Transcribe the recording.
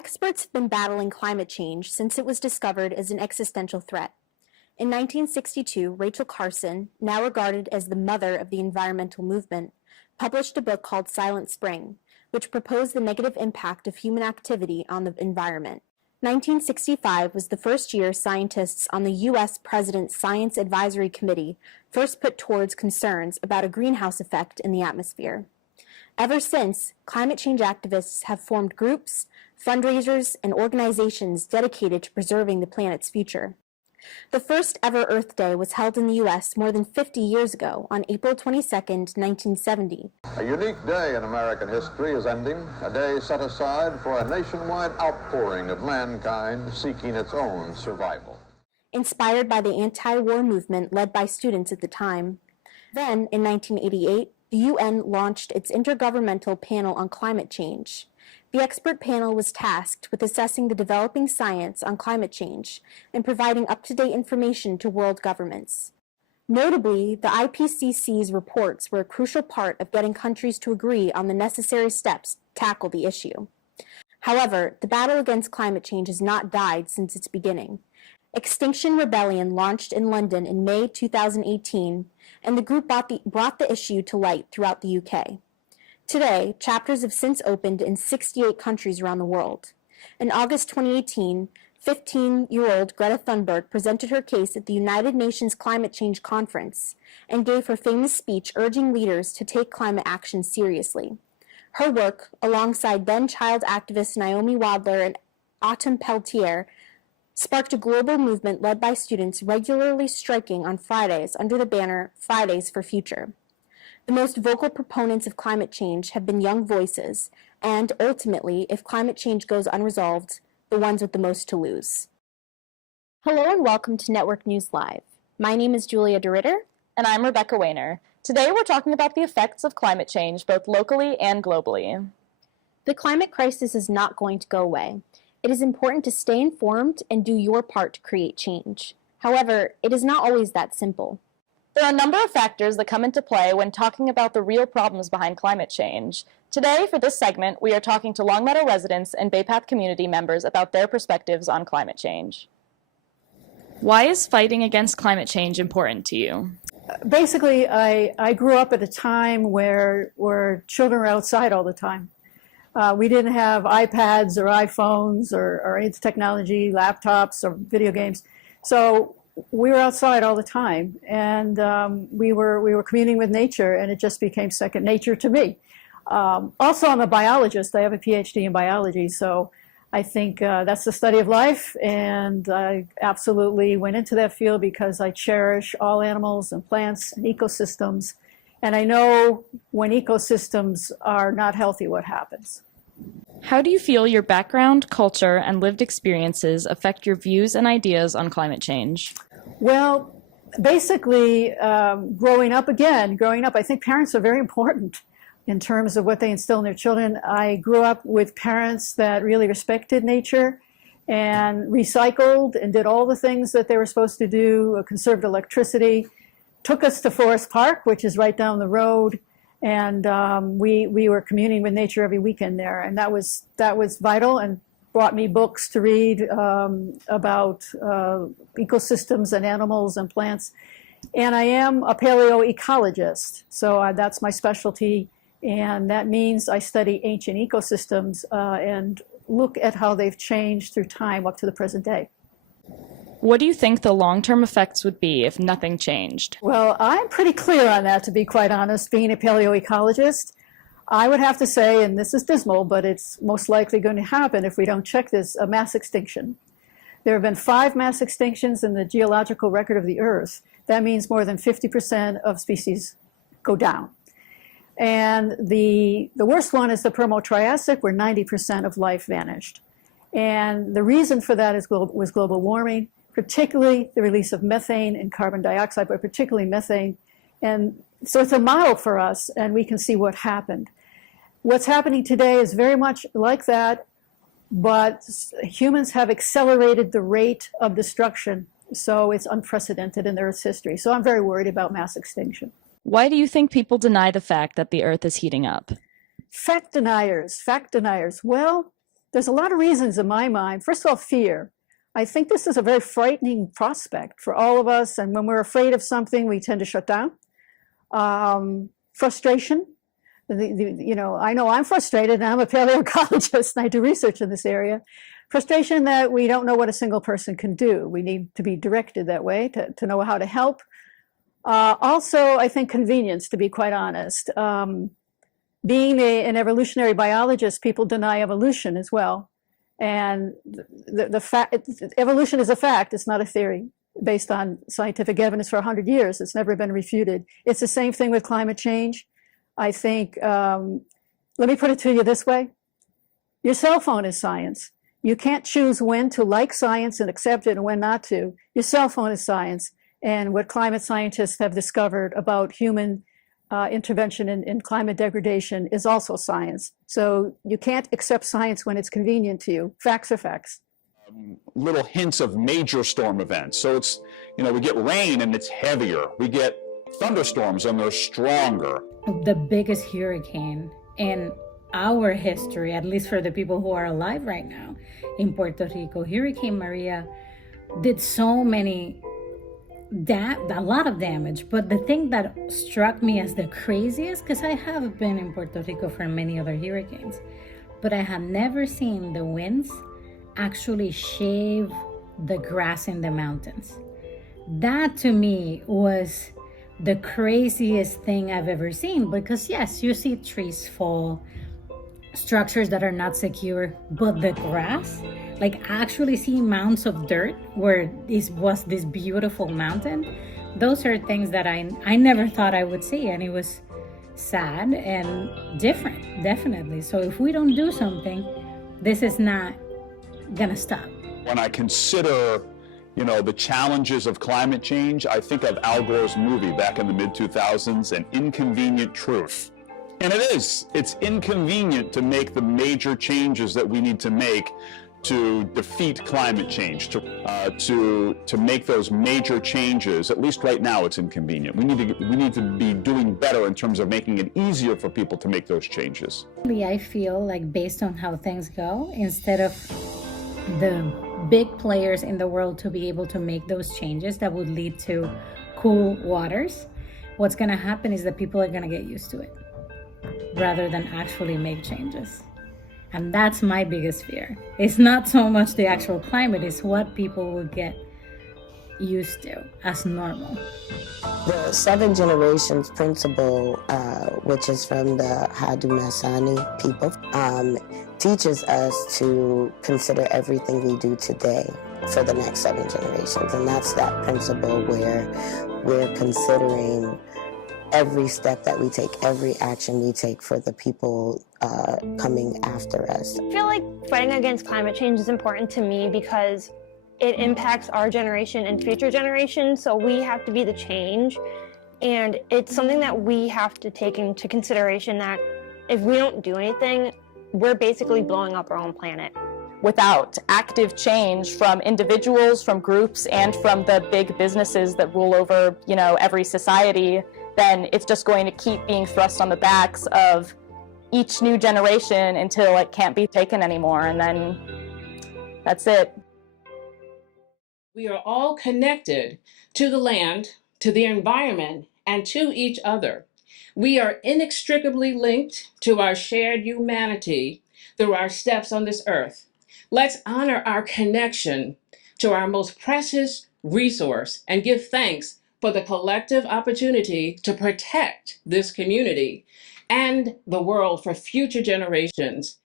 Experts have been battling climate change since it was discovered as an existential threat. In 1962, Rachel Carson, now regarded as the mother of the environmental movement, published a book called Silent Spring, which proposed the negative impact of human activity on the environment. 1965 was the first year scientists on the U.S. President's Science Advisory Committee first put towards concerns about a greenhouse effect in the atmosphere. Ever since, climate change activists have formed groups, fundraisers, and organizations dedicated to preserving the planet's future. The first ever Earth Day was held in the U.S. more than 50 years ago on April 22, 1970. A unique day in American history is ending, a day set aside for a nationwide outpouring of mankind seeking its own survival. Inspired by the anti-war movement led by students at the time. Then, in 1988, the UN launched its Intergovernmental Panel on Climate Change. The expert panel was tasked with assessing the developing science on climate change and providing up-to-date information to world governments. Notably, the IPCC's reports were a crucial part of getting countries to agree on the necessary steps to tackle the issue. However, the battle against climate change has not died since its beginning. Extinction Rebellion launched in London in May 2018, and the group brought the issue to light throughout the UK. Today, chapters have since opened in 68 countries around the world. In August 2018, 15-year-old Greta Thunberg presented her case at the United Nations Climate Change Conference and gave her famous speech urging leaders to take climate action seriously. Her work, alongside then child activists Naomi Wadler and Autumn Peltier, sparked a global movement led by students regularly striking on Fridays under the banner Fridays for Future. The most vocal proponents of climate change have been young voices, and ultimately, if climate change goes unresolved, the ones with the most to lose. Hello and welcome to Network News Live. My name is Julia DeRitter. And I'm Rebecca Weiner. Today we're talking about the effects of climate change both locally and globally. The climate crisis is not going to go away. It is important to stay informed and do your part to create change. However, it is not always that simple. There are a number of factors that come into play when talking about the real problems behind climate change. Today, for this segment, we are talking to Longmeadow residents and Bay Path community members about their perspectives on climate change. Why is fighting against climate change important to you? Basically, I grew up at a time where children were outside all the time. We didn't have iPads or iPhones or any technology, laptops or video games. So we were outside all the time, and we were communing with nature, and it just became second nature to me. Also, I'm a biologist. I have a PhD in biology, so I think that's the study of life, and I absolutely went into that field because I cherish all animals and plants and ecosystems, and I know when ecosystems are not healthy, what happens. How do you feel your background, culture, and lived experiences affect your views and ideas on climate change? Well, basically, growing up, I think parents are very important in terms of what they instill in their children. I grew up with parents that really respected nature and recycled and did all the things that they were supposed to do, conserved electricity, took us to Forest Park, which is right down the road, and we were communing with nature every weekend there, and that was vital, and brought me books to read about ecosystems and animals and plants. And I am a paleoecologist, so that's my specialty, and that means I study ancient ecosystems and look at how they've changed through time up to the present day. What do you think the long-term effects would be if nothing changed? Well, I'm pretty clear on that, to be quite honest, being a paleoecologist. I would have to say, and this is dismal, but it's most likely going to happen if we don't check this, a mass extinction. There have been 5 mass extinctions in the geological record of the Earth. That means more than 50% of species go down. And the worst one is the Permo-Triassic, where 90% of life vanished. And the reason for that was global warming, particularly the release of methane and carbon dioxide, but particularly methane. And so it's a model for us, and we can see what happened. What's happening today is very much like that, but humans have accelerated the rate of destruction, so it's unprecedented in Earth's history. So I'm very worried about mass extinction. Why do you think people deny the fact that the Earth is heating up? Fact deniers. Well, There's a lot of reasons in my mind. First of all, fear. I think this is a very frightening prospect for all of us. And when we're afraid of something, we tend to shut down. Frustration. I know I'm frustrated, and I'm a paleoecologist, and I do research in this area. Frustration that we don't know what a single person can do. We need to be directed that way to know how to help. Also, I think convenience, to be quite honest. Being an evolutionary biologist, people deny evolution as well. And the fact, evolution is a fact, it's not a theory based on scientific evidence for 100 years. It's never been refuted. It's the same thing with climate change. I think, let me put it to you this way. Your cell phone is science. You can't choose when to like science and accept it and when not to. Your cell phone is science. And what climate scientists have discovered about human intervention in climate degradation is also science. So you can't accept science when it's convenient to you. Facts are facts. Little hints of major storm events. So it's, we get rain and it's heavier. We get thunderstorms and they're stronger. The biggest hurricane in our history, at least for the people who are alive right now in Puerto Rico, Hurricane Maria did a lot of damage. But the thing that struck me as the craziest, because I have been in Puerto Rico for many other hurricanes, but I have never seen the winds actually shave the grass in the mountains. That to me was the craziest thing I've ever seen, because yes, you see trees fall, structures that are not secure, but the grass, like actually see mounds of dirt where this was this beautiful mountain, those are things that I never thought I would see, and it was sad and different, definitely. So if we don't do something, this is not gonna stop. When I consider the challenges of climate change, I think of Al Gore's movie back in the mid-2000s, An Inconvenient Truth. And it's inconvenient to make the major changes that we need to make to defeat climate change, to make those major changes. At least right now it's inconvenient. We need to be doing better in terms of making it easier for people to make those changes. I feel like based on how things go, instead of the big players in the world to be able to make those changes that would lead to cool waters, what's going to happen is that people are going to get used to it rather than actually make changes. And that's my biggest fear. It's not so much the actual climate, it's what people will get used to as normal. The 7 generations principle, which is from the Haudenosaunee people, teaches us to consider everything we do today for the next 7 generations. And that's that principle where we're considering every step that we take, every action we take for the people coming after us. I feel like fighting against climate change is important to me because it impacts our generation and future generations, so we have to be the change. And it's something that we have to take into consideration that if we don't do anything, we're basically blowing up our own planet. Without active change from individuals, from groups, and from the big businesses that rule over, every society, then it's just going to keep being thrust on the backs of each new generation until it can't be taken anymore, and then that's it. We are all connected to the land, to the environment, and to each other. We are inextricably linked to our shared humanity through our steps on this earth. Let's honor our connection to our most precious resource and give thanks for the collective opportunity to protect this community and the world for future generations.